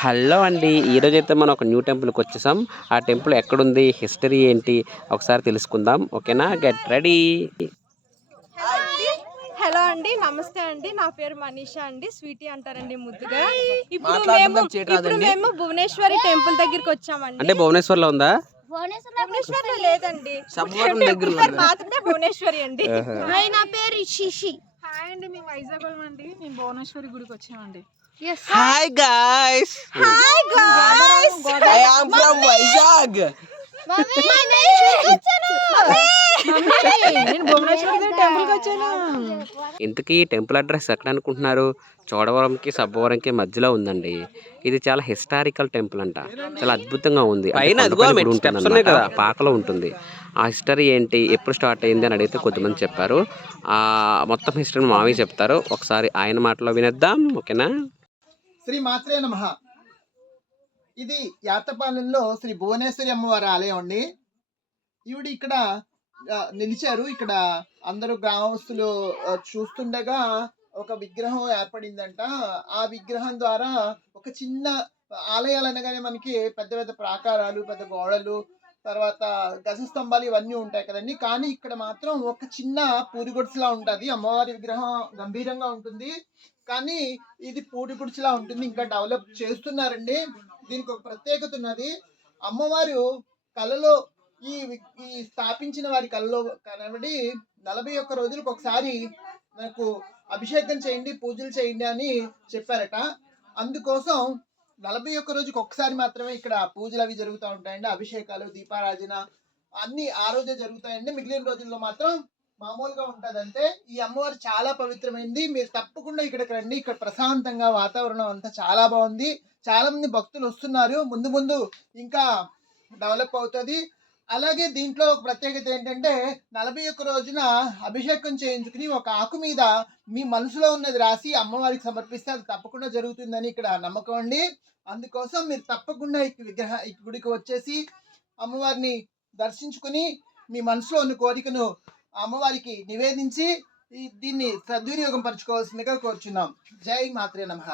Hello అండి. ఈరోజైతే మనం ఒక న్యూ టెంపుల్కి వచ్చేసాం. ఆ టెంపుల్ ఎక్కడుంది, హిస్టరీ ఏంటి ఒకసారి తెలుసుకుందాం. ఓకేనా, గెట్ రెడీ. హలో అండి, నమస్తే అండి. నా పేరు మనీషా అండి, స్వీటీ అంటారండి ముద్దుగా. ఇప్పుడు మేము భువనేశ్వరి టెంపుల్ దగ్గరికి వచ్చామండి. అంటే భువనేశ్వర్లో ఉందా? భువనేశ్వర్ లో లేదండి, మాత్రమే భువనేశ్వరి అండి. నా పేరు శిషి. హాయ్ అండి, మేము వైజాగ్ అండి. మేము భువనేశ్వరి గుడికి వచ్చామండి. Hi guys. Hi guys. I am from Vizag. ఇంతకీ టెంపుల్ అడ్రస్ ఎక్కడ అనుకుంటున్నారు? చోడవరంకి సబ్బవరంకి మధ్యలో ఉందండి. ఇది చాలా హిస్టారికల్ టెంపుల్ అంట. చాలా అద్భుతంగా ఉంది. పాకలో ఉంటుంది. ఆ హిస్టరీ ఏంటి, ఎప్పుడు స్టార్ట్ అయింది అని అడిగితే కొద్దిమంది చెప్పారు. ఆ మొత్తం హిస్టరీ మావి చెప్తారు. ఒకసారి ఆయన మాటలో వినేద్దాం. ఓకేనా? శ్రీ మాత్రే నమః. ఇది యాతపాలెంలో శ్రీ భువనేశ్వరి అమ్మవారి ఆలయం అండి. ఈవిడ ఇక్కడ నిలిచారు. ఇక్కడ అందరూ గ్రామస్తులు చూస్తుండగా ఒక విగ్రహం ఏర్పడిందంట. ఆ విగ్రహం ద్వారా ఒక చిన్న ఆలయాలు అనగానే మనకి పెద్ద పెద్ద ప్రాకారాలు, పెద్ద గోడలు, తర్వాత గజస్తంభాలు ఇవన్నీ ఉంటాయి కదండి. కానీ ఇక్కడ మాత్రం ఒక చిన్న పూరి గుడిసెలా ఉంటుంది. అమ్మవారి విగ్రహం గంభీరంగా ఉంటుంది, కానీ ఇది పూడి గుడిసెలా ఉంటుంది. ఇంకా డెవలప్ చేస్తున్నారండి. దీనికి ఒక ప్రత్యేకత ఉన్నది. అమ్మవారు కళలో ఈ స్థాపించిన వారి కళలో కనబడి 41 రోజులకు ఒకసారి నాకు అభిషేకం చేయండి, పూజలు చేయండి అని చెప్పారట. అందుకోసం 41 రోజుకి ఒకసారి మాత్రమే ఇక్కడ పూజలు అవి జరుగుతూ ఉంటాయండి. అభిషేకాలు, దీపారాజన అన్ని ఆ రోజే జరుగుతాయండి. మిగిలిన రోజుల్లో మాత్రం మామూలుగా ఉంటదంటే. ఈ అమ్మవారు చాలా పవిత్రమైంది. మీరు తప్పకుండా ఇక్కడికి రండి. ఇక్కడ ప్రశాంతంగా వాతావరణం అంతా చాలా బాగుంది. చాలా మంది భక్తులు వస్తున్నారు. ముందు ముందు ఇంకా డెవలప్ అవుతుంది. అలాగే దీంట్లో ఒక ప్రత్యేకత ఏంటంటే 41 రోజున అభిషేకం చేయించుకుని ఒక ఆకు మీద మీ మనసులో ఉన్నది రాసి అమ్మవారికి సమర్పిస్తే అది తప్పకుండా జరుగుతుందని ఇక్కడ నమ్మకం అండి. అందుకోసం మీరు తప్పకుండా ఈ గుడికి వచ్చేసి అమ్మవారిని దర్శించుకుని మీ మనసులో ఉన్న కోరికను అమ్మవారికి నివేదించి దీన్ని సద్వినియోగం పరచుకోవాల్సిందిగా కోరుచున్నాం. జై మాత్రే నమః.